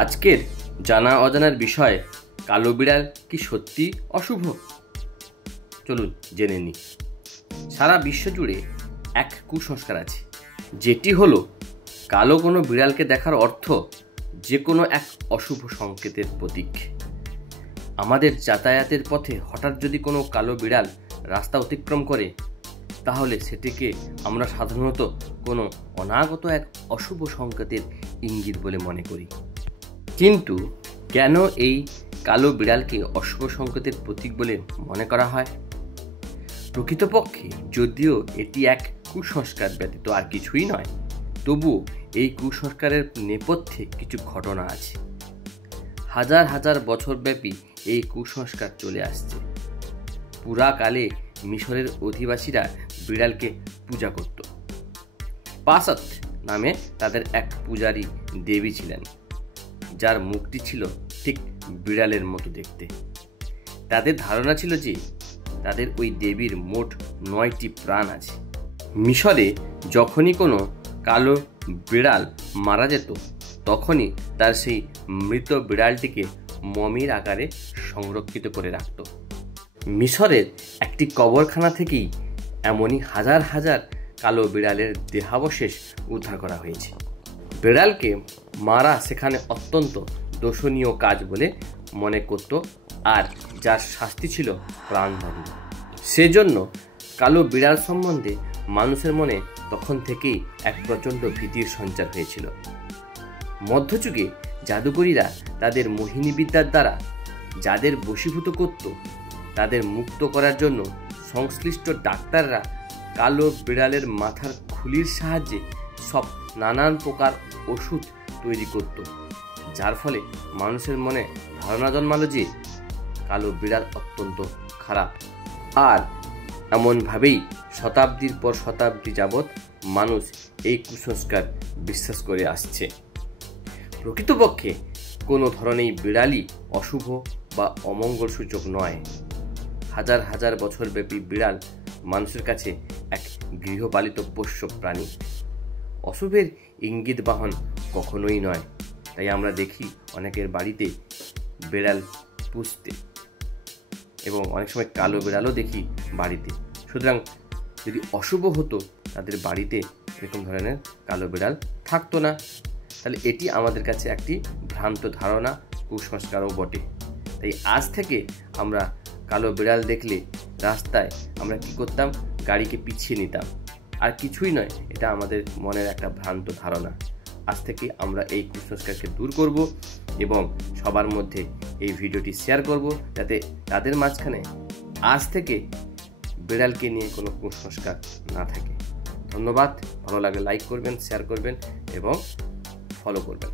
আজকের জানা অজানার বিষয়, কালো বিড়াল কি সত্যি অশুভ? চলুন জেনে নিই। সারা বিশ্ব জুড়ে এক কুসংস্কার আছে, যেটি হলো কালো কোনো বিড়ালকে দেখার অর্থ যে কোনো এক অশুভ সংকেতের প্রতীক। আমাদের যাতায়াতের পথে হঠাৎ যদি কোনো কালো বিড়াল রাস্তা অতিক্রম করে, তাহলে সেটিকে আমরা সাধারণত কোনো অনাগত এক অশুভ সংকেতের ইঙ্গিত বলে মনে করি। কিন্তু কেন এই কালো বিড়ালকে অশুভ সংকেতের প্রতীক বলে মনে করা হয়? প্রকৃতপক্ষে যদিও এটি এক কুসংস্কার ব্যতীত আর কিছুই নয়, তবুও এই কুসংস্কারের নেপথ্যে কিছু ঘটনা আছে। হাজার হাজার বছরব্যাপী এই কুসংস্কার চলে আসছে। পুরাকালে মিশরের অধিবাসীরা বিড়ালকে পূজা করত। পাসাত নামে তাদের এক পূজারী দেবী ছিলেন, যার মুখটি ছিল ঠিক বিড়ালের মতো দেখতে। তাদের ধারণা ছিল যে তাদের ওই দেবীর মোট 9টি প্রাণ আছে। মিশরে যখনই কোনো কালো বিড়াল মারা যেত, তখনই তার সেই মৃত বিড়ালটিকে মমির আকারে সংরক্ষিত করে রাখত। মিশরের একটি কবরখানা থেকেই এমনই হাজার হাজার কালো বিড়ালের দেহাবশেষ উদ্ধার করা হয়েছে। বিড়ালকে মারা সেখানে অত্যন্ত দোষণীয় কাজ বলে মনে করত, আর যার শাস্তি ছিল প্রাণদণ্ড। সেজন্য কালো বিড়াল সম্বন্ধে মানুষের মনে তখন থেকেই এক প্রচণ্ড ভীতির সঞ্চার হয়েছিল। মধ্যযুগে জাদুকরীরা তাদের মোহিনী বিদ্যার দ্বারা যাদের বশীভূত করত, তাদের মুক্ত করার জন্য সংশ্লিষ্ট ডাক্তাররা কালো বিড়ালের মাথার খুলির সাহায্যে সব নানান প্রকার ওষুধ তৈরি করত, যার ফলে মানুষের মনে ধারণা জন্মালো যে কালো বিড়াল অত্যন্ত খারাপ। আর এমনভাবেই শতাব্দীর পর শতাব্দী যাবৎ মানুষ এই কুসংস্কার বিশ্বাস করে আসছে। প্রকৃতপক্ষে কোনো ধরনের বিড়ালই অশুভ বা অমঙ্গলসূচক নয়। হাজার হাজার বছরব্যাপী বিড়াল মানুষের কাছে এক গৃহপালিত পোষ্য প্রাণী। অশুভের ইঙ্গিত বাহন কখনোই নয়। তাই আমরা দেখি অনেকের বাড়িতে বিড়াল পুষতে, এবং অনেক সময় কালো বিড়ালও দেখি বাড়িতে। সুতরাং যদি অশুভ হতো, তাদের বাড়িতে এরকম ধরনের কালো বিড়াল থাকতো না। তাহলে এটি আমাদের কাছে একটি ভ্রান্ত ধারণা, কুসংস্কারও বটে। তাই আজ থেকে আমরা কালো বিড়াল দেখলে রাস্তায় আমরা কি করতাম? গাড়িকে পিছিয়ে নিতাম। আর কিছুই নয়, এটা আমাদের মনের একটা ভ্রান্ত ধারণা। আজ থেকে আমরা এই কুসংস্কারকে দূর করব এবং সবার মধ্যে এই ভিডিওটি শেয়ার করব, যাতে তাদের মাঝখানে আজ থেকে বিড়ালকে নিয়ে কোনো কুসংস্কার না থাকে। ধন্যবাদ। ভালো লাগলে লাইক করবেন, শেয়ার করবেন এবং ফলো করবেন।